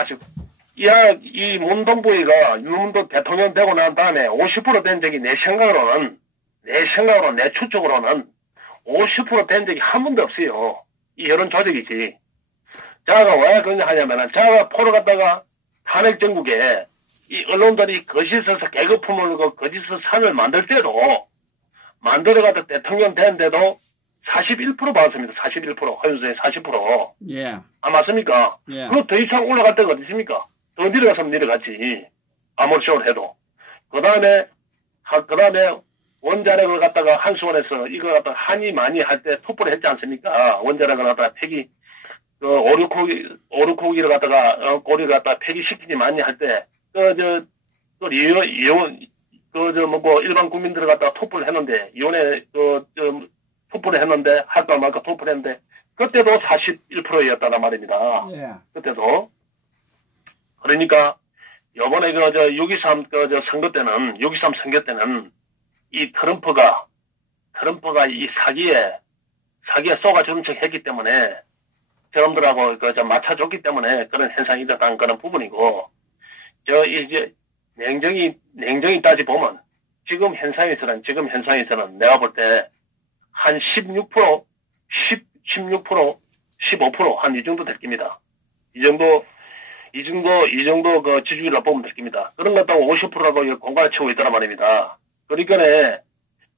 아시고. 이 문동부의가 대통령 되고 난 다음에 50% 된 적이 내 추측으로는 50% 된 적이 한 번도 없어요. 이 여론 조작이지. 자가 왜 그러냐 하냐면은, 자가 포로 갔다가 탄핵 전국에 이 언론들이 거짓에서 개거품을 거짓에서 산을 만들 때도, 만들어가다 대통령 되는데도 41% 받았습니다. 41%. 허윤수의 40%. 예. 아, 맞습니까? 예. 그거 더 이상 올라갈 데가 어디 있습니까? 더 내려가서는 내려갔지. 아무리 쇼를 해도. 그 다음에 원자력을 갖다가 한수원에서 이거 갖다가 한이 많이 할 때 톱불을 했지 않습니까? 원자력을 갖다가 폐기, 오르코기를 갖다가, 꼬리를 갖다가 폐기시키지 많이 할 때, 일반 국민들을 갖다가 톱불을 했는데, 이혼에, 톱불을 했는데, 할까 말까 톱불을 했는데, 그때도 41%였다는 말입니다. 예. 그때도. 그러니까, 요번에 6.23 선거 때는, 이 트럼프가 이 사기에 쏘가주는 척 했기 때문에, 저놈들하고 맞춰줬기 때문에 그런 현상이 일어난 그런 부분이고, 이제, 냉정히 따지보면, 지금 현상에서는 내가 볼 때, 한 16%, 15%, 한 이 정도 될 겁니다. 이 정도 그 지지율을 보면 될 겁니다. 그런 것 갖다가 50%라고 공간을 채우고 있다는 말입니다. 그러니까,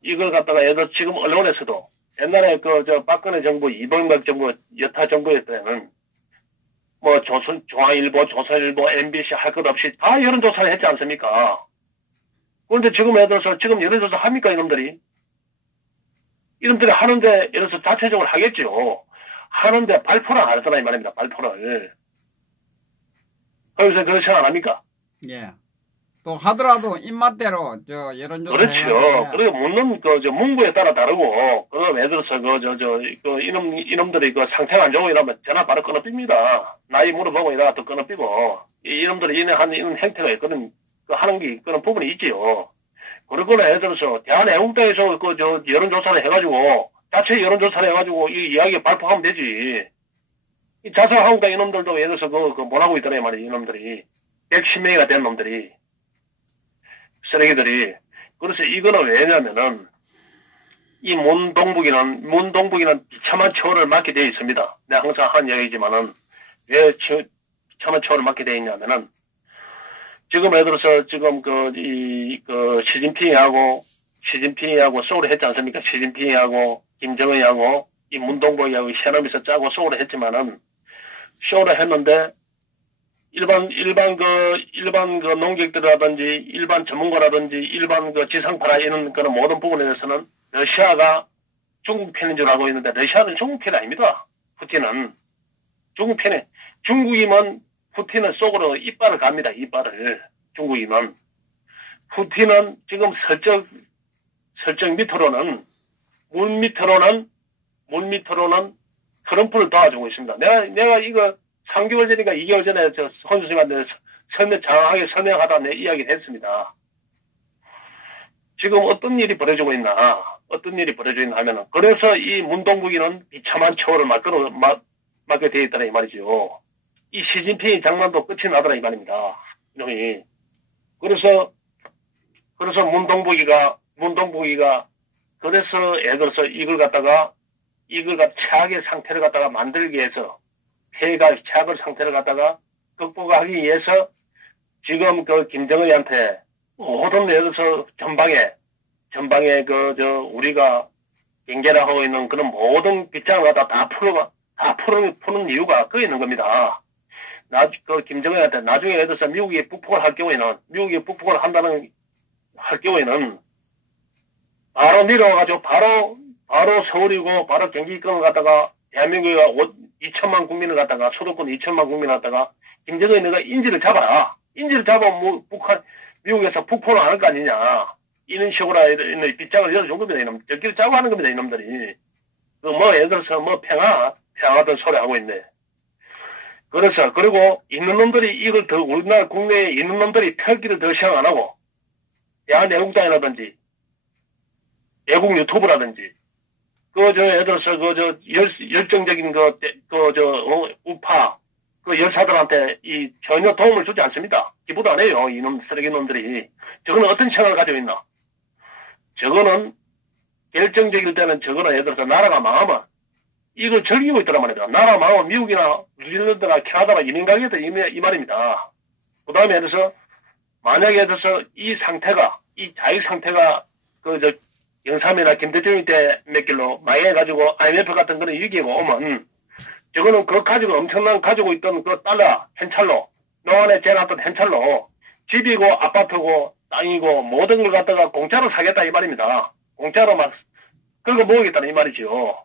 이걸 갖다가 지금 언론에서도, 옛날에 박근혜 정부, 이명박 정부, 여타 정부일 때는, 중앙일보, 조선일보, MBC 할 것 없이 다 여론조사를 했지 않습니까? 그런데 지금 지금 여론조사 합니까, 이놈들이? 이놈들이 하는데, 예를 들어서 자체적으로 하겠죠. 하는데 발표를 안 하더라, 이 말입니다, 발표를. 그래서 그렇지 않습니까? 예. 또 하더라도 입맛대로 여론조사. 그렇죠. 그리고 묻는 문구에 따라 다르고, 예를 들어서 이놈들이 상태가 안 좋고 이러면 전화 바로 끊어빕니다. 나이 물어보고 이러다 또 끊어삐고, 이놈들이 이런 행태가 있거든, 하는 게 그런 부분이 있지요. 그러거나 예를 들어서 대한애국당에서 여론조사를 해가지고, 자체 여론조사를 해가지고 이 이야기 발표하면 되지. 이 자사한국당 이놈들도 예를 들어서 뭐라고 있더라, 이 말이야, 이놈들이. 110명이가 된 놈들이. 쓰레기들이. 그래서 이거는 왜냐면은, 이 문동북이는 비참한 처우를 맡게 되어 있습니다. 내가 항상 한 얘기지만은, 왜 비참한 처우를 맡게 되어 있냐면은, 지금 예를 들어서 지금 시진핑이하고 소울을 했지 않습니까? 시진핑이하고, 김정은이하고, 이 문동북이하고 현업에서 짜고 소울을 했지만은, 쇼를 했는데, 일반 농객들이라든지, 일반 전문가라든지, 일반 지상파나 이런 그런 모든 부분에 대해서는 러시아가 중국 편인 줄 알고 있는데, 러시아는 중국 편이 아닙니다. 푸틴은. 중국 편에. 중국이면 푸틴은 속으로 이빨을 갑니다, 이빨을. 중국이면. 푸틴은 지금 설정 밑으로는, 물 밑으로는 트럼프를 도와주고 있습니다. 내가 이거 3개월 전인가 2개월 전에 헌 선생님한테 장황하게 설명하다 내 이야기를 했습니다. 지금 어떤 일이 벌어지고 있나 하면은, 그래서 이 문동북이는 비참한 처우를 맡게 되어 있다는 이 말이죠. 이 시진핑의 장난도 끝이 나더라 이 말입니다. 이놈이. 그래서 문동북이가, 그래서 예를 들어서 이걸 갖다가 최악의 상태를 갖다가 만들기 위해서, 최악의 상태를 갖다가 극복하기 위해서 지금 김정은이한테 모든 예를 들어서 전방에 우리가 경계를 하고 있는 그런 모든 빗장을 갖다 다 푸는 이유가 그 있는 겁니다. 김정은한테 나중에 예를 들어서 미국이 북폭을 할 경우에는 바로 내려와가지고 바로 서울이고 바로 경기권을 갖다가 대한민국이 2천만 국민을 갖다가 수도권 2천만 국민을 갖다가 김정은이 너가 인지를 잡아라. 인지를 잡으면 미국에서 북폭을 하는 거 아니냐. 이런 식으로 빗장을 열어준 겁니다. 이놈. 저끼리 짜고 하는 겁니다. 이놈들이. 예를 들어서 평화든 소리 하고 있네. 그리고 있는 놈들이 우리나라 국내에 있는 놈들이 털기를 더 시행 안 하고, 대한애국당이라든지, 애국 유튜브라든지, 예를 들어서, 열정적인 우파, 그 열사들한테 전혀 도움을 주지 않습니다. 기부도 안 해요. 이놈 쓰레기 놈들이. 저거는 어떤 생각을 가지고 있나? 저거는 결정적일 때는 저거는 예를 들어서 나라가 망하면 이걸 즐기고 있더란 말입니다. 나라 망하면 미국이나 뉴질랜드나 캐나다나 이민 가겠다 이 말입니다. 그 다음에 예를 들어서 만약에 예를 들어서 이 상태가 이 자익 상태가 영삼이나 김대중일 때 몇 길로 망해가지고 IMF 같은 그런 위기가 오면 저거는 그거 가지고 엄청난 가지고 있던 그 달러 현찰로 노안에 재놨던 현찰로 집이고 아파트고 땅이고 모든 걸 갖다가 공짜로 사겠다 이 말입니다. 공짜로 막 그거 모으겠다는 이 말이죠.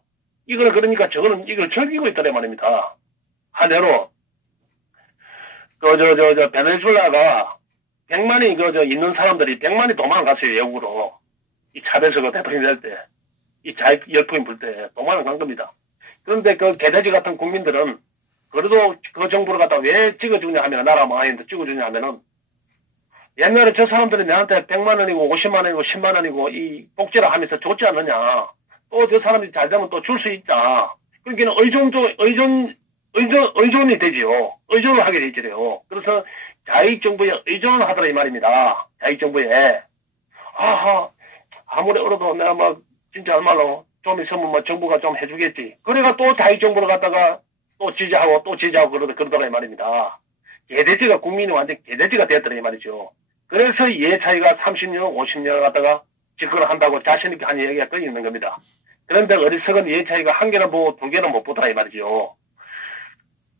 이걸 그러니까 저거는 이걸 즐기고 있다는 말입니다. 한대로 베네수엘라가 100만이 있는 사람들이 100만이 도망갔어요. 외국으로. 이 차베스가 대통령이 될 때, 이 자익 열풍이 불 때 도망을 간 겁니다. 그런데 그 개돼지 같은 국민들은 그래도 그 정부를 갖다 왜 찍어주냐 하면 나라 망하는데 찍어주냐 하면은 옛날에 저 사람들이 내한테 100만 원이고 50만 원이고 10만 원이고 이 복지를 하면서 줬지 않느냐. 또 저 사람들이 잘 되면 또 줄 수 있다. 그러니까 의존이 되지요. 의존을 하게 되지요. 그래서 자익정부에 의존을 하더라 이 말입니다. 자익정부에. 아무리 어려도 내가 뭐 진짜 말로 좀 있으면 뭐 정부가 좀 해주겠지. 그래가 또 자익정부를 갖다가 또 지지하고 그러더라 이 말입니다. 개돼지가 국민이 완전 개돼지가 됐더라 이 말이죠. 그래서 이해 차이가 30년, 50년 갖다가 집권을 한다고 자신있게 한 얘기가 또 있는 겁니다. 그런데 어리석은 이해 차이가 한 개는 보고 두 개는 못 보더라 이 말이죠.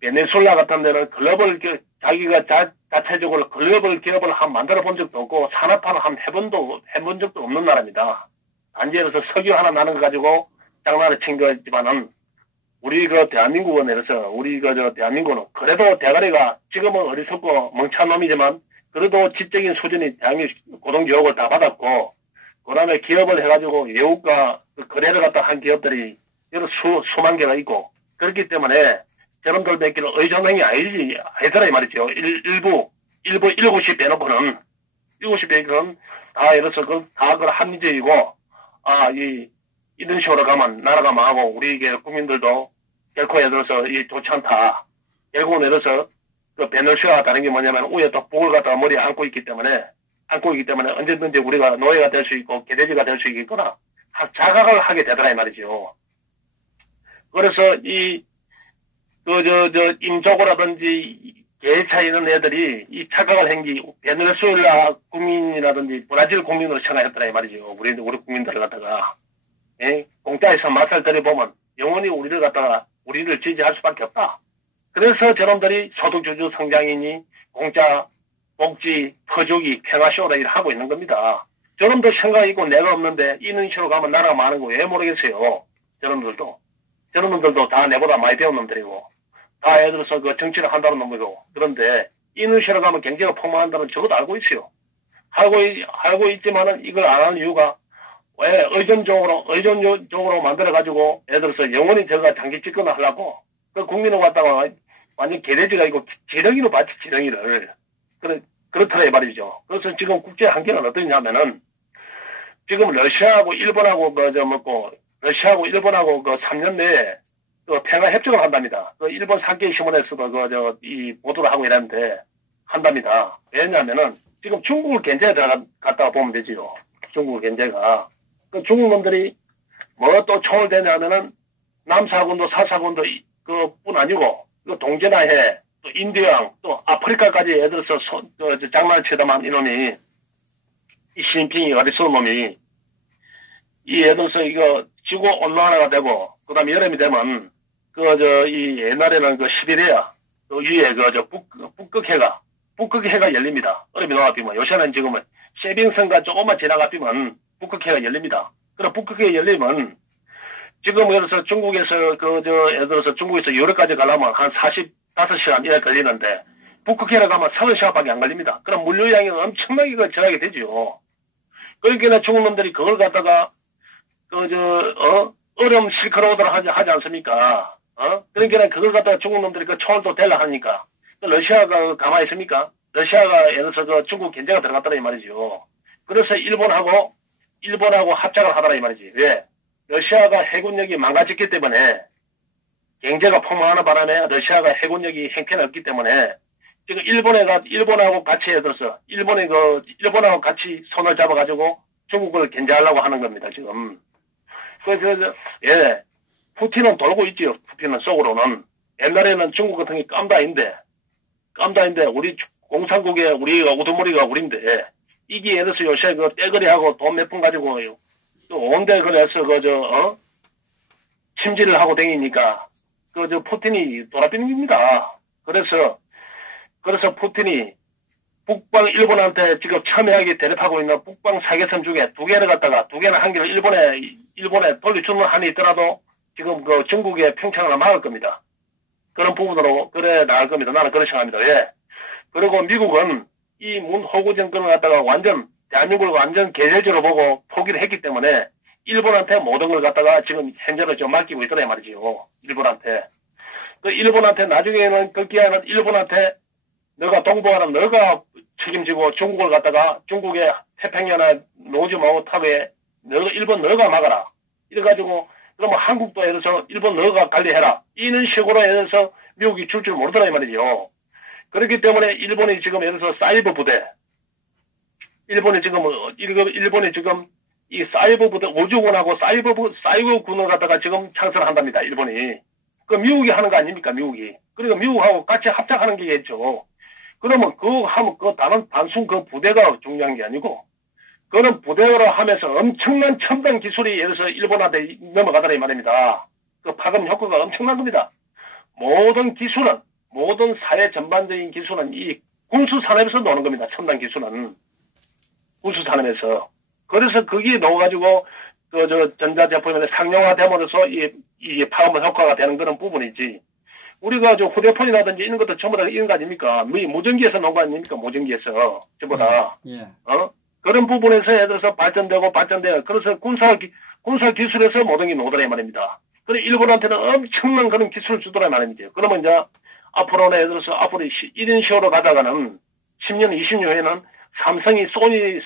베네수엘라 같은 데는 글로벌 자기가 자체적으로 글로벌 기업을 만들어 본 적도 없고 산업화를 해본 적도 없는 나라입니다. 단지 예를 들어서 석유 하나 나는 거 가지고 장난을 친 거지만은 우리 대한민국은 예를 들어서 대한민국은 그래도 대가리가 지금은 어리석고 멍청한 놈이지만 그래도 지적인 수준이 대한민국 고등교육을 다 받았고 그다음에 기업을 해가지고 외국과 거래를 갖다 한 기업들이 여러 수만 개가 있고 그렇기 때문에 저놈들 뵙기는 의존행위 아니더라 이 말이죠. 일부 7시 빼놓고는 다 예를 들어서 다 그걸 합리적이고 이런 식으로 가면 나라가 망하고 우리 국민들도 결코 예를 들어서 좋지 않다. 결국은 예를 들어서 베네수엘라 다른 게 뭐냐면 위에 또 북을 갖다가 머리에 안고 있기 때문에 언제든지 우리가 노예가 될 수 있고 개돼지가 될 수 있겠거나 자각을 하게 되더라 이 말이죠. 그래서 인조고라든지 개 차이는 애들이 이 착각을 한 게 베네수엘라 국민이라든지 브라질 국민으로 생각했더라 이 말이죠. 우리 국민들을 갖다가 공짜에서 맛을 들여보면 영원히 우리를 지지할 수밖에 없다. 그래서 저놈들이 소득주주 성장이니 공짜 복지 퍼주기 평화쇼를 하고 있는 겁니다. 저놈도 생각이 있고 내가 없는데 이런 식으로 가면 나라가 많은 거 왜 모르겠어요. 저놈들도 다 내보다 많이 배운 놈들이고 다 예를 들어서 정치를 한다는 놈이고 그런데 이런 식으로 가면 경제가 폭망한다는 적어도 알고 있어요. 알고 있지만은 이걸 안 하는 이유가 왜 의존적으로 만들어가지고 예를 들어서 영원히 저가 장기 집권을 하려고 그 국민을 갖다가 완전 개돼지가 있고 지렁이로 받지 지렁이를 그렇더라 이 말이죠. 그래서 지금 국제 한계는 어떠냐면은 지금 러시아하고 일본하고 러시아하고 일본하고 3년 내에 평화 협정을 한답니다. 일본 산케이 신문에서도 이 보도를 하고 이랬는데 한답니다. 왜냐하면은 지금 중국을 견제에 들어갔다가 보면 되지요. 중국 견제가 중국 놈들이 뭐 또 총을 대냐면은 남사군도 사사군도 뿐 아니고 동전화해 또 인도양 또 아프리카까지 애들 장난을 치다만 이놈이 이 시진핑이 어리석은 놈이 이 애들서 지구 온난화가 되고 그다음에 여름이 되면 이 옛날에는 시베리아 위에 북극해가 열립니다. 얼음이 녹아비면 요새는 지금은 세빙선과 조금만 지나가비면 북극해가 열립니다. 그럼 북극해 열리면 지금 예를 들어서 중국에서 예를 들어서 중국에서 유럽까지 가려면 한 45시간 이래 걸리는데 북극해를 가면 30시간밖에 안 걸립니다. 그럼 물류량이 엄청나게 절하게 되죠. 그러니까 중국 놈들이 그걸 갖다가 얼음 실크로드를 하지 않습니까? 그러니까 그걸 갖다가 중국 놈들이 총을 또 대려 하니까 러시아가 가만히 있습니까? 러시아가 예를 들어서 중국 견제가 들어갔더라 이 말이죠. 그래서 일본하고 합작을 하더라 이 말이지. 왜? 러시아가 해군력이 망가졌기 때문에 경제가 폭망하는 바람에 러시아가 해군력이 형편없기 때문에 지금 일본하고 같이 해서 일본하고 같이 손을 잡아가지고 중국을 견제하려고 하는 겁니다, 지금. 예. 푸틴은 돌고 있지요, 푸틴은 속으로는. 옛날에는 중국 같은 게 깜다인데, 우리 공산국의 우리가 우두머리가 우린데, 이게 예를 들어서 요새 그 떼거리하고 돈 몇 푼 가지고 또 온데 그래서 침지를 하고 다니니까, 푸틴이 돌아비는 겁니다. 그래서 푸틴이 북방 일본한테 지금 첨예하게 대립하고 있는 북방 사개선 중에 두 개는 한 개를 일본에 돌려주는 한이 있더라도 지금 중국의 평창을 막을 겁니다. 그런 부분으로 나갈 겁니다. 나는 그렇게 생각합니다. 예. 그리고 미국은 이 문호구 정권을 갖다가 대한민국을 완전 계절적으로 보고 포기를 했기 때문에 일본한테 모든 걸 갖다가 지금 현재는 좀 맡기고 있더라 말이지요. 일본한테 나중에는 극기야는 일본한테 너가 동봉하는 너가 책임지고 중국을 갖다가 중국의 태평양이나 노즈 마우탑에 일본 너가 막아라. 이래가지고 그러면 한국도 예를 들어서 일본 너가 관리해라. 이런 식으로 예를 들어서 미국이 줄 모르더라 이 말이죠. 그렇기 때문에 일본이 지금 예를 들어서 사이버 부대 일본이 지금 이 사이버 부대 우주군하고 사이버군을 갖다가 지금 창설을 한답니다. 일본이. 그 미국이 하는 거 아닙니까 미국이. 그러니까 미국하고 같이 합작하는 게겠죠. 그러면 단순 그 부대가 중요한 게 아니고, 그런 부대로 하면서 엄청난 첨단 기술이 예를 들어서 일본한테 넘어가더라 이 말입니다. 그 파급 효과가 엄청난 겁니다. 모든 사회 전반적인 기술은 이 군수 산업에서 노는 겁니다. 첨단 기술은. 군수 산업에서. 그래서 거기에 넣어가지고, 전자제품에 상용화됨으로써 이 파급 효과가 되는 그런 부분이지. 우리가 휴대폰이라든지 이런 것도 전부 다 이런 거 아닙니까? 무전기에서 나온 거 아닙니까? 무전기에서. 전부 다. 예. 그런 부분에서 예를 들어서 발전되고. 그래서 군사 기술에서 모든 게 나오더라 이 말입니다. 그래 일본한테는 엄청난 그런 기술을 주더라 이 말입니다. 그러면 이제 앞으로는 예를 들어서 이런 식으로 가다가는 10년, 20년 후에는 삼성이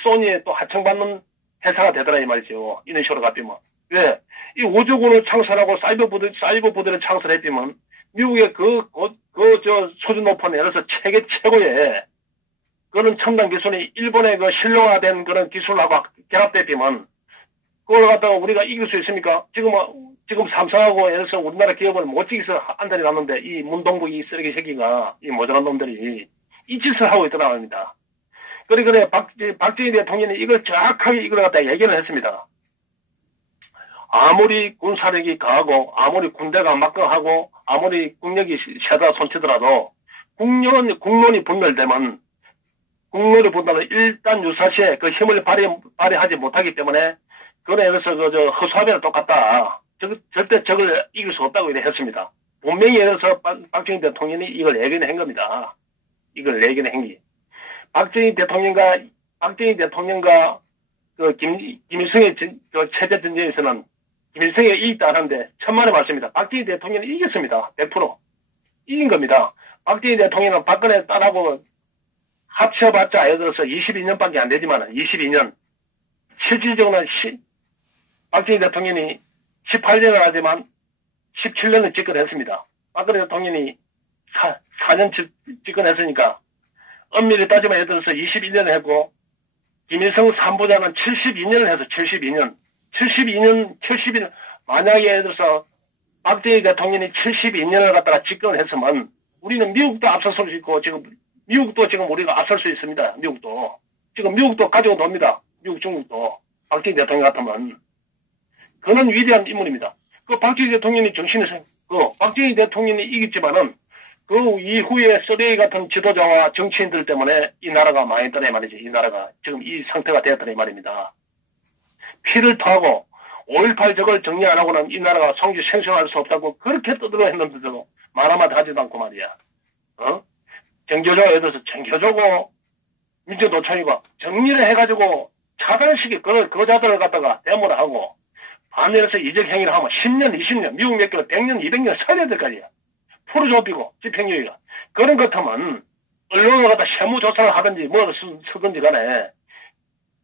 소니에 또 하청받는 회사가 되더라 이 말이죠. 이런 식으로 가비면. 왜? 이 우주군을 창설하고 사이버 부대를 창설했지만 미국의 수준 높은 예를 들어서 세계 최고의 그런 첨단 기술이 일본의 신뢰화된 그런 기술하고 결합됐지만 그걸 갖다가 우리가 이길 수 있습니까? 지금 삼성하고 예를 들어서 우리나라 기업을 못지기서 안달이 났는데 이 문동북이 쓰레기 새끼가 이 모자란 놈들이 이 짓을 하고 있더라 합니다. 그래 박정희 대통령이 이걸 정확하게 이걸 갖다 얘기를 했습니다. 아무리 군사력이 강하고 아무리 군대가 막강하고 아무리 국력이 세다 손치더라도 국론이 분열되면 일단 유사시에 그 힘을 발휘하지 못하기 때문에 그거에 대해서 허수아비랑 똑같다. 절대 적을 이길 수 없다고 했습니다. 분명히 예를 들어서 박정희 대통령이 이걸 얘기는 한 겁니다. 이걸 얘기는 한 게. 박정희 대통령과 김일성의 체제 전쟁에서는 김일성이 이익도 안 하는데 천만의 말씀입니다. 박정희 대통령이 이겼습니다. 100%. 이긴 겁니다. 박정희 대통령은 박근혜 딸하고 합쳐봤자 예를 들어서 22년밖에 안 되지만 22년. 실질적으로는 박정희 대통령이 18년을 하지만 17년을 집권했습니다. 박근혜 대통령이 4년 집권했으니까 엄밀히 따지면 예를 들어서 21년을 했고 김일성 3부자는 72년을 해서 72년 만약에 예를 들어서 박정희 대통령이 72년을 갖다가 집권을 했으면 우리는 미국도 앞설 수 있고 미국도 우리가 앞설 수 있습니다. 미국도 가지고 놉니다. 미국, 중국도. 박정희 대통령 같으면. 그는 위대한 인물입니다. 박정희 대통령이 박정희 대통령이 이겼지만은 그 이후에 쓰레기 같은 지도자와 정치인들 때문에 이 나라가 망했더라 이 말이지. 이 나라가 지금 이 상태가 되었더라 이 말입니다. 피를 토하고 5.18 저걸 정리 안 하고는 이 나라가 성지 생존할 수 없다고 그렇게 떠들어 했는데도 말 한마디 하지도 않고 말이야. 정교조가 예를 들어서 정교조고 민주노총이고 정리를 해가지고 차단시키 그 자들을 갖다가 데모를 하고 반대해서 이적행위를 하면 10년, 20년, 미국 몇 개로 100년, 200년 서야 될 거야. 풀어좁히고 집행유예가. 그런 것 같으면 언론을 갖다 세무조사를 하든지 뭐 쓰든지 간에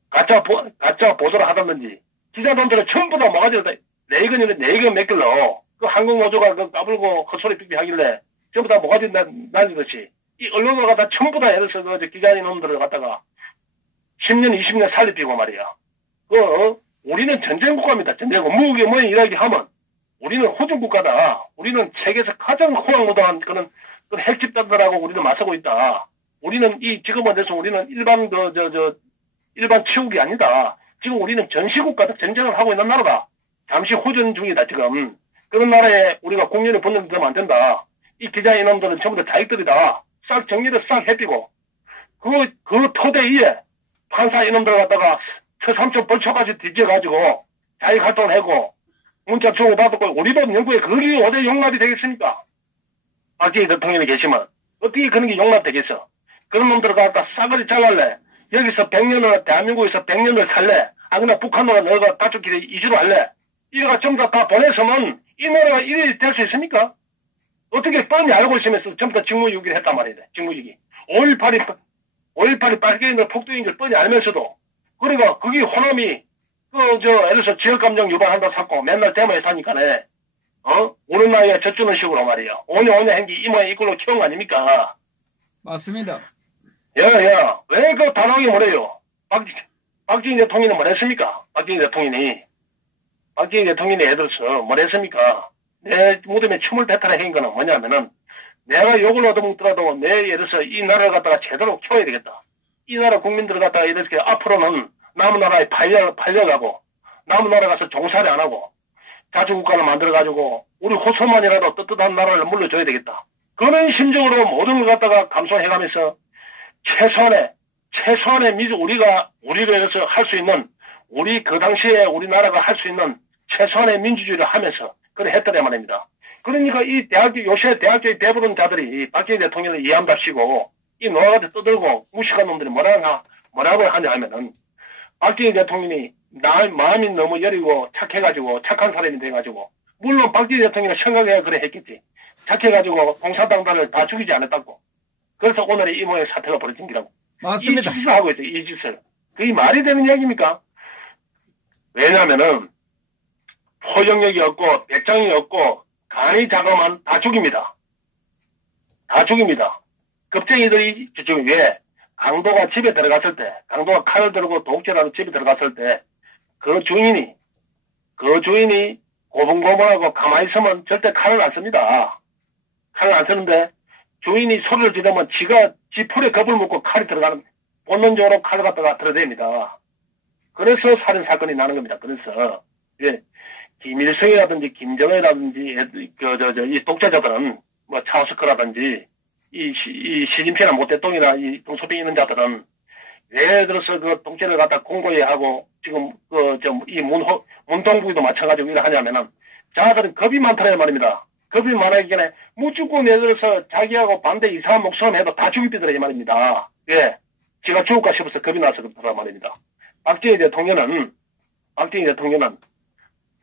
가짜 보도를 하든지 기자놈들은 전부 다 모가지를 네이건 몇 길로 그 항공노조가 그 까불고 헛소리 삐삐 하길래 전부 다 모가지 날리듯이 이 언론을 갖다 전부 다 예를 들어서 그 기자님들을 갖다가 10년, 20년 살리피고 말이야. 우리는 전쟁국가입니다. 전쟁국. 무기 뭐 이야기하면 우리는 호전국가다. 우리는 세계에서 가장 호황무도한 그런 핵집단들하고 우리는 맞서고 있다. 우리는 지금은 돼서 우리는 일반 치국이 아니다. 지금 우리는 전시국가다. 전쟁을 하고 있는 나라다. 잠시 호전 중이다, 지금. 그런 나라에 우리가 국민의 분열이 되면 안 된다. 이 기자 이놈들은 전부 다 자익들이다. 싹 정리를 싹 해피고. 그 토대 위에 판사 이놈들 갖다가 처삼촌 벌초까지 뒤져가지고 자기 활동을 하고 문자 주고받고 우리 법 연구에 그게 어디 용납이 되겠습니까? 박정희 대통령이 계시면 어떻게 그런 게 용납되겠어? 그런 놈들을 갖다 싸그리 잘랄래? 여기서 100년을 대한민국에서 100년을 살래? 아니면 북한으로 너가 다쪽끼리 이주로 할래? 이거가 전부 다 보내서면 이 나라가 일이 될 수 있습니까? 어떻게 뻔히 알고 있으면서 전부 다 직무유기를 했단 말이야. 직무유기. 5.18이 빨갱이들 폭동인 걸 뻔히 알면서도 그러니까 그게 호남이 예를 들어서 지역감정 유발한다 찾고 맨날 대모에 사니까네 오는 나이에 젖주는 식으로 말이야. 오냐 행기 이 모양 이꼴로 키운 거 아닙니까? 맞습니다. 야, 왜 그 단호하게 뭐래요? 박정희 대통령이 뭐랬습니까? 박정희 대통령이 예를 들어서 뭐랬습니까? 내 무덤에 춤을 뱉어라 한 거는 뭐냐면은 내가 욕을 얻어먹더라도 예를 들어서 이 나라를 갖다가 제대로 키워야 되겠다. 이 나라 국민들을 갖다가 이렇게 앞으로는 남은 나라에 팔려가고 남은 나라 가서 종살이 안 하고 자주국가를 만들어가지고 우리 호소만이라도 떳떳한 나라를 물려줘야 되겠다. 그런 심정으로 모든 걸 갖다가 감수해가면서 최소한의 우리가 해서 할 수 있는 우리 그 당시에 우리나라가 할 수 있는 최소한의 민주주의를 하면서 그래 했더란 말입니다. 그러니까 요새 대학교의 배부른 자들이 박정희 대통령을 이해한답시고 이 노아같이 떠들고 무식한 놈들이 뭐라고 하냐 하면은 박정희 대통령이 마음이 너무 여리고 착해가지고 착한 사람이 돼가지고 물론 박정희 대통령이 생각해야 그래 했겠지. 착해가지고 공산당단을 다 죽이지 않았다고. 그래서 오늘의 이 모양의 사태가 벌어진 거라고. 맞습니다. 이 짓을 하고 있죠. 이 짓을. 그게 말이 되는 이야기입니까? 왜냐하면은 포용력이 없고 배짱이 없고 간이 작으면 다 죽입니다. 다 죽입니다. 겁쟁이들이 지금 왜 강도가 집에 들어갔을 때 강도가 칼을 들고 독재라도 집에 들어갔을 때 그 주인이 고분고분하고 가만히 있으면 절대 칼을 안 씁니다. 칼을 안 쓰는데 주인이 소리를 지르면 지 풀에 겁을 먹고 칼이 들어가는 본능적으로 칼을 갖다가 들어댑니다. 그래서 살인사건이 나는 겁니다. 그래서 김일성이라든지 김정은이라든지 이 독재자들은 뭐 차오스크라든지 이 시진핑이나 모태똥이나 이 동소병 있는 자들은 예를 들어서 그 독재를 갖다 공고히 하고 지금 이 문동국이도 마찬가지로 이래 하냐면은 자들은 겁이 많더라 말입니다. 겁이 많아기 전에 무조건 예를 들어서 자기하고 반대 이상한 목소리 해도 다 죽이더라 이 말입니다. 예. 제가 죽을까 싶어서 겁이 나서 그렇더라 말입니다. 박정희 대통령은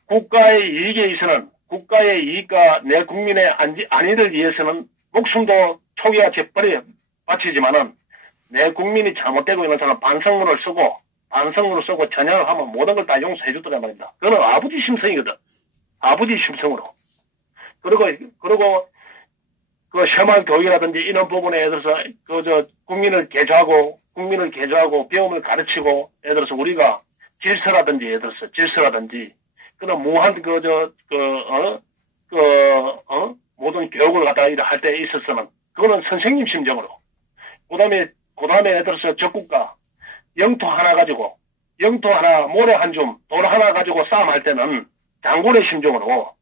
국가의 이익에 있어서는 국가의 이익과 내 국민의 안위를 위해서는 목숨도 초기같이 바치지만은 내 국민이 잘못되고 있는 사람 반성문을 쓰고 전향을 하면 모든 걸 다 용서해 주더란 말입니다. 그거는 아버지 심성이거든. 아버지 심성으로. 그리고 그 새마을 교육이라든지 이런 부분에 예를 들어서 국민을 개조하고 배움을 가르치고 예를 들어서 우리가 질서라든지 그런 무한 모든 교육을 갖다가 할 때 있어서는 그거는 선생님 심정으로. 그다음에 예를 들어서 적국가 영토 하나 모래 한 줌, 돌 하나 가지고 싸움할 때는 장군의 심정으로.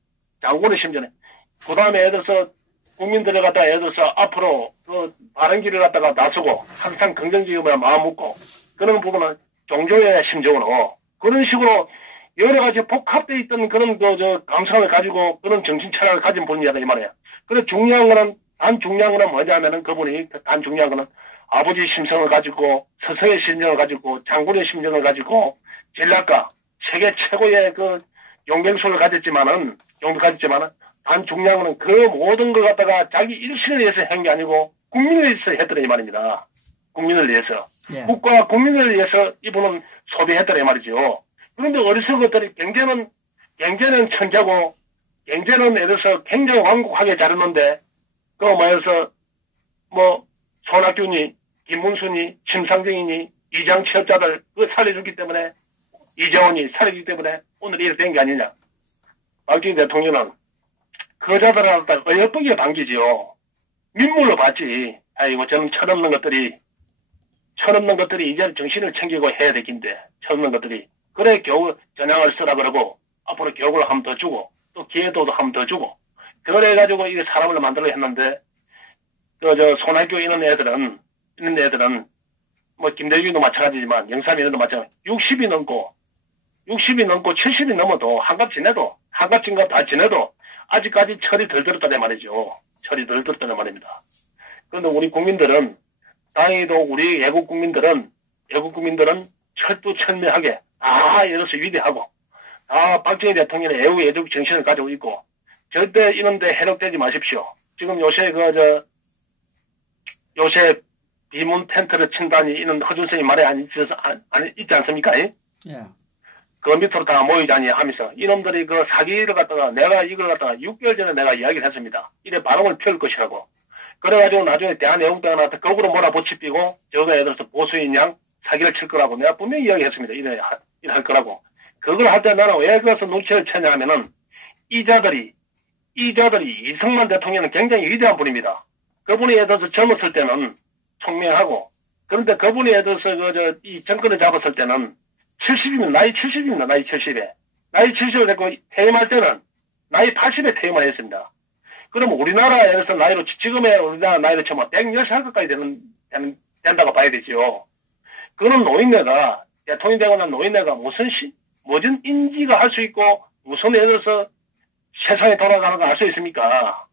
그다음에 예를 들어서 국민들을 갖다가 예를 들어서 앞으로 그 바른 길을 갖다가 나서고 항상 긍정적인 마음 먹고 그런 부분은 종교의 심정으로 그런 식으로 여러 가지 복합되어 있던 그런 감성을 가지고 그런 정신 철학을 가진 분이다 이 말이야. 그래서 중요한 거는 뭐냐면은 그분이 단 중요한 거는 아버지 심성을 가지고 서서의 심정을 가지고 장군의 심정을 가지고 전략가 세계 최고의 그 용병술을 가졌지만은 단 중요한 거는 그 모든 걸 갖다가 자기 일신을 위해서 한 게 아니고 국민을 위해서 했더라 이 말입니다. 국민을 위해서. 예. 국가와 국민을 위해서 이분은 소비했더라 이 말이죠. 그런데 어리석은 것들이 경제는 천자고 경제는 예를 들어서 굉장히 완곡하게 잘했는데, 뭐해서, 손학규니, 김문수니, 심상정이니, 이장 취업자들, 살려주기 때문에, 이재원이 살려주기 때문에 오늘 이렇게 된 게 아니냐. 박정희 대통령은 그 자들한테 어여쁘게 반기지요. 민물로 봤지. 아이고, 저는 철없는 것들이 이제 정신을 챙기고 해야 되긴데, 철없는 것들이. 그래, 겨우 전향을 쓰라 그러고, 앞으로 교육을 한 번 더 주고, 또 기회도도 한 번 더 주고, 그래가지고 이 사람을 만들어 했는데, 손학규 이런 애들은, 김대중도 마찬가지지만, 영삼이도 마찬가지, 60이 넘고 70이 넘어도, 한갑 진갑 다 지내도, 아직까지 철이 덜 들었다는 말이죠. 철이 덜 들었다는 말입니다. 그런데 우리 국민들은, 다행히도 우리 애국 국민들은 철두철미하게, 이래서 위대하고, 박정희 대통령의 애국 정신을 가지고 있고, 절대 이런데 해롭되지 마십시오. 지금 요새 요새 비문 텐트를 친다니 이런 허준성이 말에 있지 않습니까? 예. 그 밑으로 다 모이자니 하면서 이놈들이 그 사기를 갖다가 내가 이걸 갖다가 6개월 전에 내가 이야기를 했습니다. 이래 바람을 피울 것이라고. 그래가지고 나중에 대한애국당한테 거꾸로 몰아붙이고 저거 예를 들어서 보수인 양 사기를 칠 거라고 내가 분명히 이야기했습니다. 이래 할 거라고. 그걸 할 때 나는 왜 그것을 눈치를 채냐 하면은 이자들이 이승만 대통령은 굉장히 위대한 분입니다. 그분이 예를 들어서 젊었을 때는 총명하고 그런데 그분이 예를 들어서 이 정권을 잡았을 때는 70이면 나이 70입니다. 나이 70에. 나이 70을 했고 퇴임할 때는 나이 80에 퇴임을 했습니다. 그럼 우리나라에 대해서 나이로 지금의 우리나라 나이로 치면 110살 가까이 된다고 봐야 되지요. 그런 노인네가 대통령이 되고 난 노인네가 무슨 인지가 할 수 있고 무슨 예를 들어서 세상에 돌아가는 거 알 수 있습니까?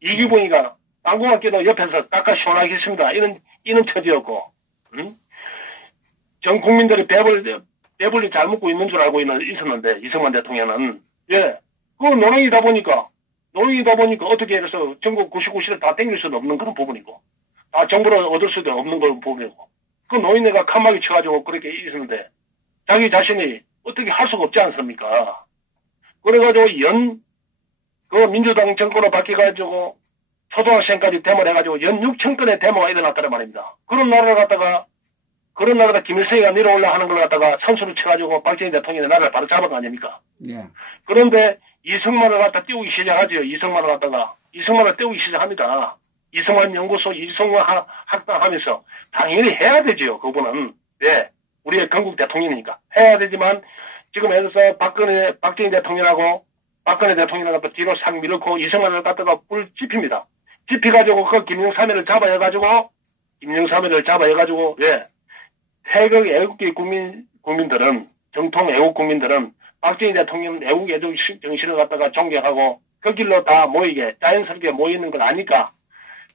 이규봉이가 방공학교도 옆에서 깎아 시원하게 했습니다. 이런 처지였고, 전 국민들이 배불리 잘 먹고 있는 줄 알고 있었는데, 이승만 대통령은, 그거 노랭이다 보니까 어떻게 해서 전국 99시를 다 땡길 수도 없는 그런 부분이고, 정보를 얻을 수도 없는 그런 부분이고, 그 노인네가 칸막이 쳐가지고 그렇게 있었는데, 자기 자신이 어떻게 할 수가 없지 않습니까? 그래가지고 그 민주당 정권으로 바뀌어가지고, 초등학생까지 데모를 해가지고 연 6천 건의 데모가 일어났다는 말입니다. 그런 나라가 김일성이가 내려올라 하는 걸 갖다가 선수를 쳐가지고 박정희 대통령의 나라를 바로 잡은 거 아닙니까? 예. 그런데 이승만을 갖다 띄우기 시작하죠. 이승만을 띄우기 시작합니다. 이승만 연구소, 이승만 학당 하면서 당연히 해야 되지요. 그분은. 왜? 우리의 건국 대통령이니까. 해야 되지만 지금 예를 들어서 박정희 대통령하고 박근혜 대통령을 갖다 뒤로 싹 밀고 이승만을 갖다가 불 찝힙니다. 찝혀가지고 그 김영삼이를 잡아해가지고 왜? 태극 애국계 국민들은 정통 애국 국민들은 박정희 대통령 애국 정신을 갖다가 존경하고 그 길로 다 모이게 자연스럽게 모이는 걸 아니까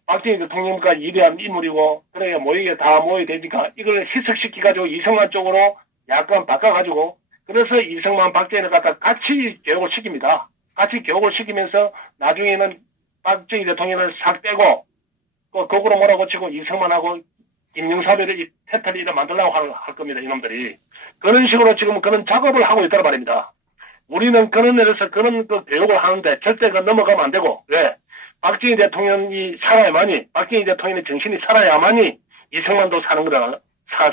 박정희 대통령과 위대한 인물이고 그래 모이게 다 모여야 되니까 이걸 희석시켜가지고 이승만 쪽으로 약간 바꿔가지고 그래서 이승만 박정희를 갖다 같이 교육을 시킵니다. 같이 교육을 시키면서 나중에는 박정희 대통령을 싹 빼고 거꾸로 몰아붙이고 이승만하고 김영삼이를 이 텐트를 이래 만들려고 할 겁니다. 이놈들이. 그런 식으로 지금 그런 작업을 하고 있다는 말입니다. 우리는 그런 데서 그런 그 교육을 하는데 절대 그 넘어가면 안 되고 왜? 박정희 대통령이 살아야만이 박정희 대통령의 정신이 살아야만이 이승만도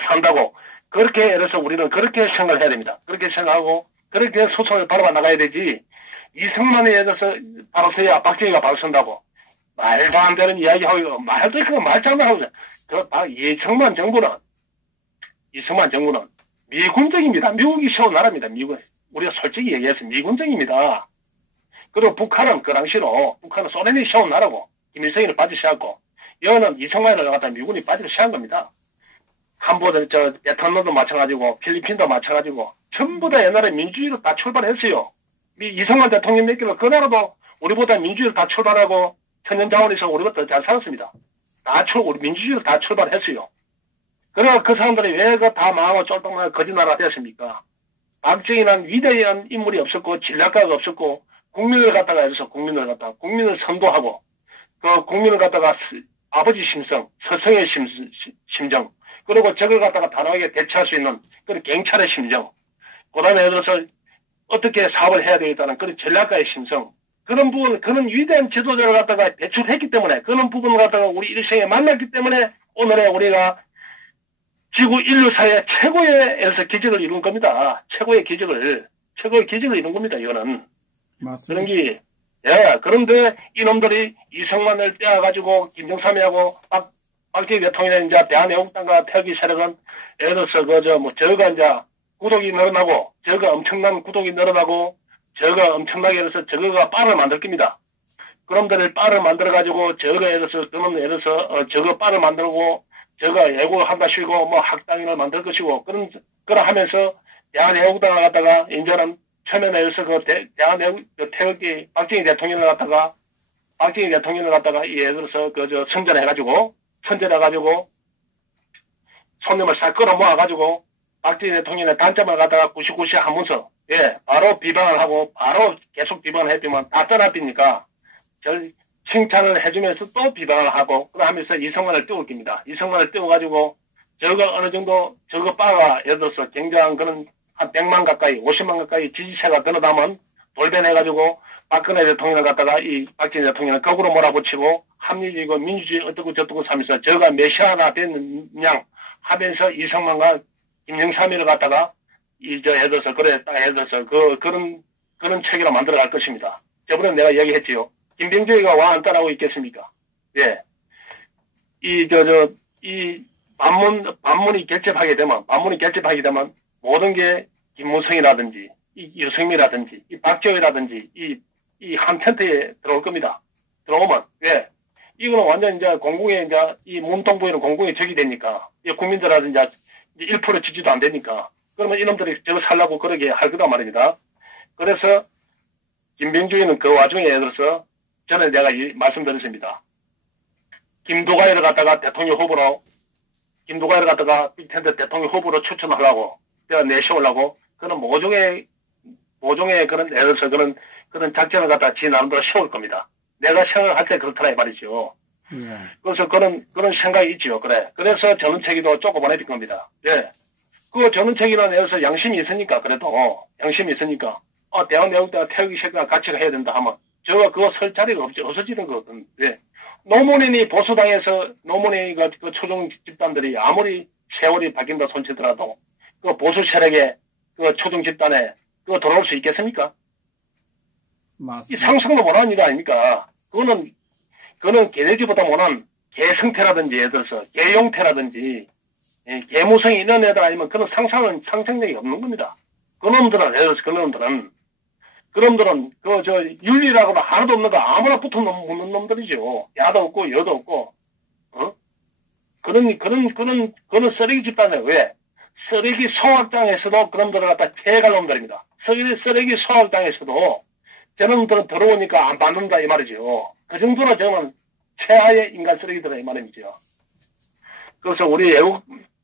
산다고 그렇게 해서 우리는 그렇게 생각을 해야 됩니다. 그렇게 생각하고 그렇게 소송을 바로 나가야 되지 이승만에 대해서 바로 서야 박정희가 바로 선다고 말도 안 되는 이야기하고 말장난하고 이승만 정부는 미군적입니다. 미국이 세운 나라입니다. 우리가 솔직히 얘기해서 미군적입니다. 그리고 북한은 그 당시로 북한은 소련이 세운 나라고 김일성이를 빠져 세웠고 여기는 이승만을 갖다 미군이 빠져 세운 겁니다. 한보다 베트남도 마찬가지고 필리핀도 마찬가지고 전부 다 옛날에 민주주의로 다 출발했어요. 이승만 대통령 몇 개로 그 나라도 우리보다 민주주의로 다 출발하고 천연자원에서 우리보다 잘 살았습니다. 우리 민주주의로 다 출발했어요. 그래서 그 사람들이 왜 그 다 망하고 쫄딱망하고 거짓 나라 되었습니까? 박정희는 위대한 인물이 없었고 진략가가 없었고 국민을 갖다가 국민을 선도하고 그 국민을 갖다가 아버지 심성, 서성의 심정 그리고 적을 갖다가 단호하게 대처할 수 있는 그런 경찰의 심정 그 다음에 예를 들어서 어떻게 사업을 해야 되겠다는 그런 전략가의 심성 그런 부분, 그런 위대한 지도자를 갖다가 배출했기 때문에, 그런 부분을 갖다가 우리 일생에 만났기 때문에, 오늘의 우리가 지구 인류사의 최고의 기적을 이룬 겁니다. 최고의 기적을 이룬 겁니다, 이거는. 맞습니다. 그런 게, 예, 그런데 이놈들이 이승만을 떼어가지고, 김정삼이하고, 박정희 대통령이 이제 대한애국당과 태극기 세력은, 예를 들어서, 저가 이제 구독이 늘어나고, 저가 엄청난 구독이 늘어나고, 저가 엄청나게 해서 저거가 빠를 만들 겁니다. 그놈들을 빠를 만들어가지고, 저거 예를 들어서, 저거 빠를 만들고, 저거 애국을 한다시고, 학당을 만들 것이고, 그런 하면서, 대한애국당을 갖다가, 이제는, 처음에 내서 대한애국, 태극기, 박정희 대통령을 갖다가, 예를 들어서, 선전해가지고, 손님을 싹 끌어모아가지고, 박정희 대통령의 단점을 갖다가 구시구시 하면서, 예, 바로 비방을 하고, 바로 계속 비방을 해주면 다 떠나삐니까, 칭찬을 해주면서 또 비방을 하고, 그러면서 이승만을 띄울 겁니다. 이승만을 띄워가지고, 저거 어느 정도, 저거 빠가, 예를 들어서 굉장한 그런, 한 100만 가까이, 50만 가까이 지지세가 늘어나면, 돌변해가지고, 박근혜 대통령을 갖다가 이 박정희 대통령을 거꾸로 몰아붙이고, 합리적이고 민주주의 어떻고 저떻고 하면서, 저가 메시아나 됐느냐 하면서 이승만과 김영삼이를 갖다가, 예를 들어서, 그런 체계로 만들어 갈 것입니다. 저번에 내가 얘기했지요. 김병조이가 와 안 따라오고 있겠습니까? 예. 반문이 결집하게 되면, 모든 게 김무성이라든지, 이 유승민이라든지, 이 박정희라든지, 이 한 텐트에 들어올 겁니다. 들어오면, 예. 이거는 완전 이제 공공의 이제 이 문통부에는 공공의 적이 되니까, 이 국민들한테 이제 1% 지지도 안 되니까, 그러면 이놈들이 저거 살라고 그러게 할 거란 말입니다. 그래서, 김병주의는 그 와중에 예를 들어서, 전에 내가 말씀드렸습니다. 김두관이를 갖다가 빅텐트 대통령 후보로 추천하려고, 내가 내세우려고, 그런 모종의 그런, 예를 들어서 그런 작전을 갖다가 지 나름대로 세울 겁니다. 내가 생각할 때 그렇더라, 이 말이죠. 예. 그래서 그런 생각이 있죠. 그래. 그래서 전원체계도 쪼고보내줄 겁니다. 예. 그 전원체계는 예를 들어서 양심이 있으니까, 대한애국당과 태극기 세력과 같이 해야 된다 하면, 그거 설 자리가 없어지는 거거든. 예. 노무현이 보수당에서, 그 초중 집단들이 아무리 세월이 바뀐다 손치더라도, 그 보수 세력의 그 초중 집단에, 그거 돌아올 수 있겠습니까? 맞습니다. 이 상상도 못하는 일 아닙니까? 그거는 개돼지보다 못한 개성태라든지, 예를 들어서, 개용태라든지, 예, 개무성이 있는 애들 아니면 그런 상상력이 없는 겁니다. 그놈들은, 윤리라고는 하나도 없는 거 아무나 붙어 놓는 놈들이죠. 야도 없고, 여도 없고, 그런 쓰레기 집단에 왜? 쓰레기 소각당에서도 그놈들을 갖다 피해갈 놈들입니다. 쓰레기 소각당에서도 저놈들은 들어오니까 안 받는다 이 말이죠. 그 정도로 저는 최하의 인간 쓰레기들은 이 말이죠. 그래서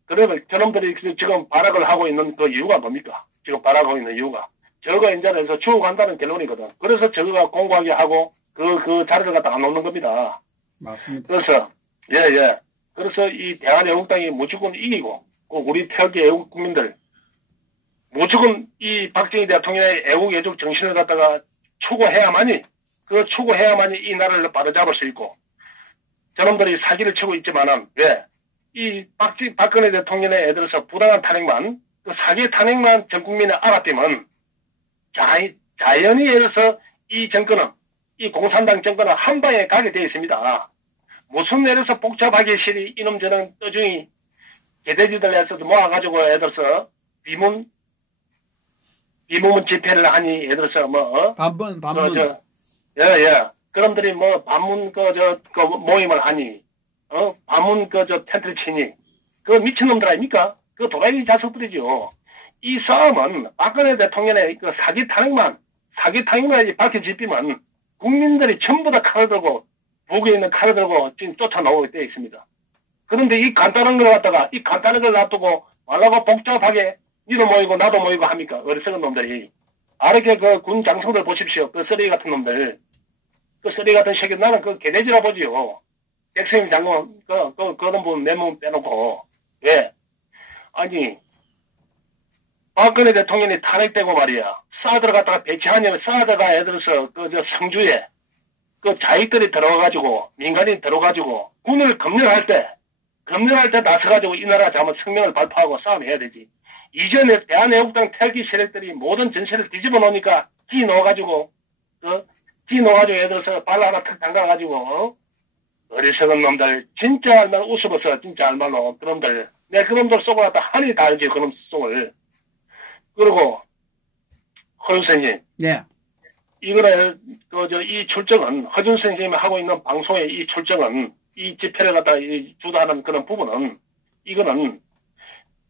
그래서 저놈들이 지금 발악을 하고 있는 그 이유가 뭡니까? 지금 발악하고 있는 이유가. 저거 인자에서 죽어간다는 결론이거든. 그래서 저거가 공고하게 하고 그 자리를 갖다 안 놓는 겁니다. 맞습니다. 그래서, 예. 그래서 이 대한애국당이 무조건 이기고, 우리 태극기 애국 국민들, 무조건 이 박정희 대통령의 애국 정신을 갖다가 추구해야만이 이 나라를 바로잡을 수 있고, 저놈들이 사기를 치고 있지만은, 왜? 이 박근혜 대통령의 예를 들어서 부당한 탄핵만, 그 사기 탄핵만 전 국민이 알았다면, 자연히 예를 들어서 이 정권은, 이 공산당 정권은 한 방에 가게 되어 있습니다. 무슨 예를 들어서 복잡하게 실이 이놈 저는 떠중이 개돼지들에서도 모아가지고 예를 들어서 비문 집회를 하니 예를 들어서 반문. 예. 그놈들이 반문 모임을 하니 반문 텐트를 치니 그 미친놈들 아닙니까? 그 도라이 자석들이죠. 이 싸움은 박근혜 대통령의 그 사기 탄핵만 밝혀지면 국민들이 전부 다 칼을 들고 북에 있는 칼을 들고 지금 쫓아나오게 되어 있습니다. 그런데 이 간단한 걸 놔두고 말라고 복잡하게 니도 모이고 나도 모이고 합니까? 어리석은 놈들이. 아르게 그 군 장성들 보십시오. 그 쓰레기 같은 놈들. 그 쓰레기 같은 새끼 나는 그 개돼지라 보지요. 백승임 장군 그런 분 내 몸 빼놓고 왜? 아니 박근혜 대통령이 탄핵되고 말이야. 사드를 갖다가 배치하냐면 사드가 예를 들어서 성주에 자익들이 들어가가지고 민간인이 들어가지고 군을 검열할 때 나서가지고 이 나라 잡은 성명을 발표하고 싸움해야 되지. 이전에 대한애국당 탈기 세력들이 모든 전세를 뒤집어 놓으니까 넣어가지고 예를 들어서 발 하나 탁 담가가지고 어리석은 놈들 진짜 알말 웃어봤어. 진짜 알말로 그놈들 내 그놈들 속을 갖다 한이 다 알지. 그놈 속을. 그리고 허준 선생님. 예. 이거를 이 출정은 허준 선생님이 하고 있는 방송의 이 출정은 이 집회를 갖다 주도하는 그런 부분은 이거는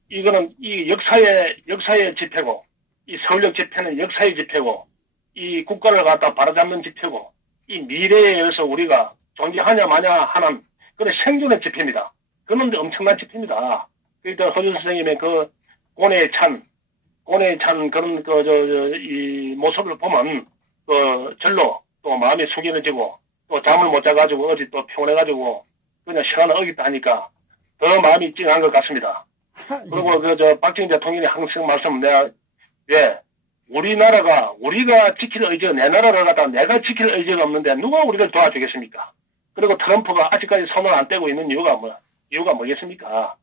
이 역사의 집회고 이 서울역 집회는 역사의 집회고 이 국가를 갖다 바로잡는 집회고 이 미래에 의해서 우리가 존재하냐 마냐 하는 그런 생존의 집회입니다. 그런데 엄청난 집회입니다. 그러니까 허준 선생님의 그 고뇌에 찬 그런 이 모습을 보면 절로 또 마음이 숙연해지고 또 잠을 못 자가지고 어제 또 피곤해가지고 그냥 시간을 어겼다 하니까 더 마음이 찡한 것 같습니다. 그리고 박정희 대통령이 항상 내가 우리가 지킬 의지가 내 나라를 갖다가 내가 지킬 의지가 없는데 누가 우리를 도와주겠습니까? 그리고 트럼프가 아직까지 손을 안 떼고 있는 이유가 뭐겠습니까?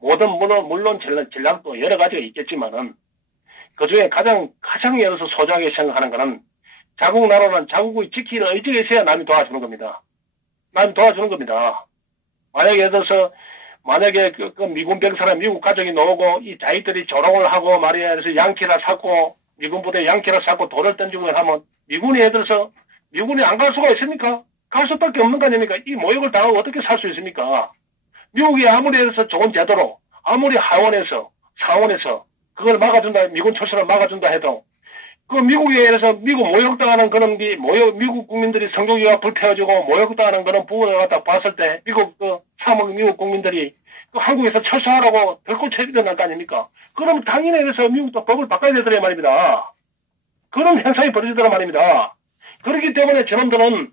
물론 전략도 여러 가지가 있겠지만은 그 중에 가장 예를 들어서 소중하게 생각하는 거는 자국 나라는 자국의 지킬 의지가 있어야 남이 도와주는 겁니다. 만약에 예를 들어서 그 미군 병사나 미국 가족이 나오고 이 자기들이 조롱을 하고 말이야. 그래서 양키라 샀고 미군 부대 양키라 샀고 돌을 던지고 하면 미군이 예를 들어서 미군이 안 갈 수가 있습니까? 갈 수밖에 없는 거 아닙니까? 이 모욕을 당하고 어떻게 살 수 있습니까? 미국이 아무리 해서 좋은 제도로 아무리 상원에서 그걸 막아준다, 미군 철수를 막아준다 해도 그 미국에 의해서 미국 모욕당하는 그런 미국 국민들이 성종이가 불태워지고 모욕당하는 그런 부분을 갖다 봤을 때 미국 3억 미국 국민들이 한국에서 철수하라고 들꽃쳐 일어날 거 아닙니까? 그럼 당연히 해서 미국도 법을 바꿔야 되더라 말입니다. 그런 현상이 벌어지더라 말입니다. 그렇기 때문에 저놈들은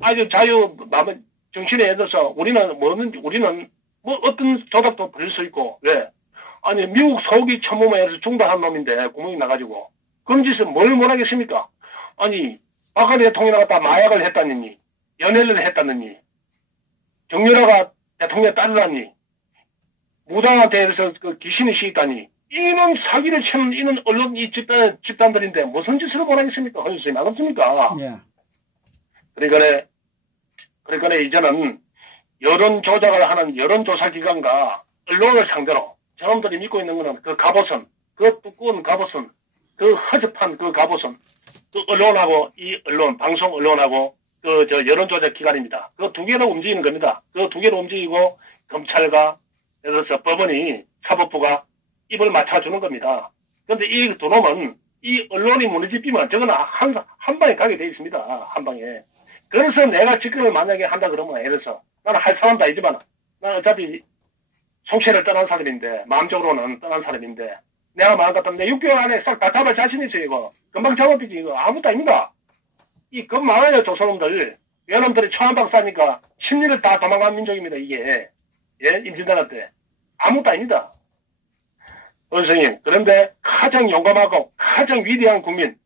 아주 정신에 애들서 우리는 어떤 조작도 벌일 수 있고, 왜? 아니, 미국 소기 천문에서 중단한 놈인데, 구멍이 나가지고. 그런 짓을 뭘 못하겠습니까? 아니, 박근혜 대통령이 갖다 마약을 했다느니, 연애를 했다느니, 정유라가 대통령 딸이라니, 무당한테 해서 귀신이 씌있다니, 이는 사기를 치는 이는 언론 이 집단들인데 무슨 짓을 못하겠습니까? 허준 선생님, 안 없습니까? 예. 그러니까 이제는 여론 조작을 하는 여론조사 기관과 언론을 상대로 저놈들이 믿고 있는 거는 그 갑옷은, 그 두꺼운 갑옷은, 그 허접한 그 갑옷은, 그 언론하고 방송 언론하고 여론조작 기관입니다. 그 두 개로 움직이는 겁니다. 그 두 개로 움직이고 검찰과 예를 들어서 법원이 사법부가 입을 맞춰주는 겁니다. 그런데 이 두 놈은 이 언론이 무너지면 저거는 한 방에 가게 돼 있습니다. 한 방에. 그래서 내가 직권을 만약에 한다 그러면 예를 들어서 나는 할 사람도 아니지만 나는 어차피 송체를 떠난 사람인데 마음적으로는 떠난 사람인데 내가 마음 같으면 내 6개월 안에 싹 다 잡을 자신 있어 이거. 금방 잡아비지 이거. 아무것도 아닙니다. 이 겁 많아요 조선놈들. 외놈들이 초한방 싸니까 심리를 다 도망간 민족입니다 이게. 예? 임진왜란 때. 아무것도 아닙니다. 선생님, 그런데 가장 용감하고 가장 위대한 국민,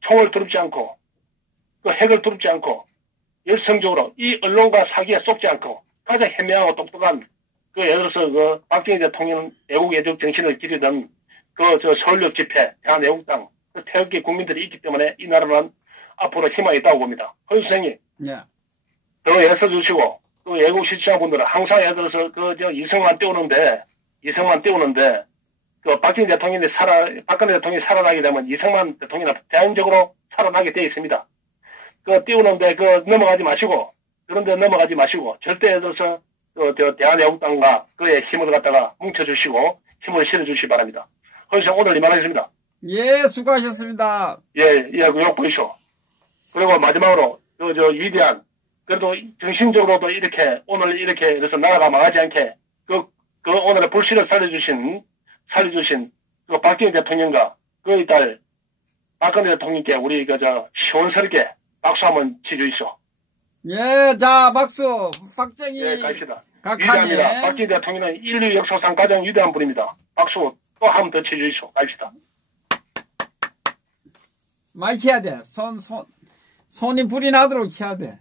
총을 두렵지 않고 그 핵을 두렵지 않고 열성적으로 이 언론과 사기에 속지 않고 가장 현명하고 똑똑한 예를 들어서 박정희 대통령 애국 애적 정신을 기르던 서울역 집회, 대한애국당 태극기 국민들이 있기 때문에 이 나라는 앞으로 희망이 있다고 봅니다. 허준 선생님, 예. 더 애써주시고 애국 시청자분들은 항상 예를 들어서 이승만 띄우는데 박정희 대통령이 박근혜 대통령이 살아나게 되면 이승만 대통령이 대안적으로 살아나게 되어 있습니다. 띄우는데 넘어가지 마시고 절대 예를 들어서 대한애국당과 그의 힘을 갖다가 뭉쳐주시고 힘을 실어주시기 바랍니다. 허준 오늘 이만하겠습니다. 예, 수고하셨습니다. 예, 욕 보이쇼. 그리고 마지막으로 위대한 그래도 정신적으로도 오늘 이렇게 그래서 나라가 망하지 않게 오늘의 불씨를 살려주신 박정희 대통령과 그의 딸 박근혜 대통령께 우리 시원스럽게 박수 한번 치주이소. 예, 자, 박수. 박정희. 예, 갑시다. 각하님. 위대합니다. 박정희 대통령은 인류 역사상 가장 위대한 분입니다. 박수 또 한 번 더 쳐주시오. 갑시다. 많이 쳐야 돼. 손이 불이 나도록 쳐야 돼.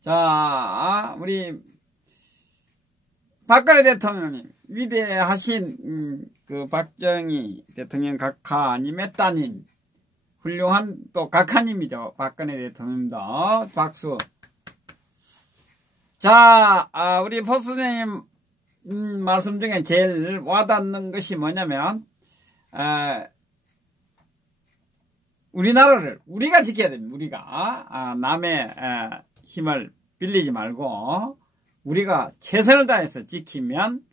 자, 우리 박근혜 대통령님, 위대하신 그 박정희 대통령 각하님, 따님, 훌륭한 또 각하님이죠. 박근혜 대통령입니다. 박수. 자, 우리 포수님 말씀 중에 제일 와닿는 것이 뭐냐면, 우리나라를 우리가 지켜야 됩니다. 우리가 남의 힘을 빌리지 말고 우리가 최선을 다해서 지키면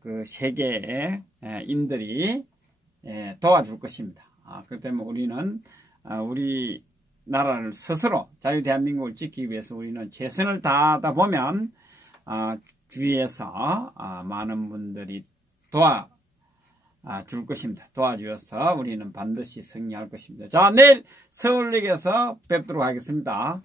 그 세계의 인들이 도와줄 것입니다. 그렇기 때문에 우리는 우리 나라를 스스로 자유대한민국을 지키기 위해서 우리는 최선을 다하다 보면 주위에서 많은 분들이 도와줄 것입니다. 도와주어서 우리는 반드시 승리할 것입니다. 자, 내일 서울역에서 뵙도록 하겠습니다.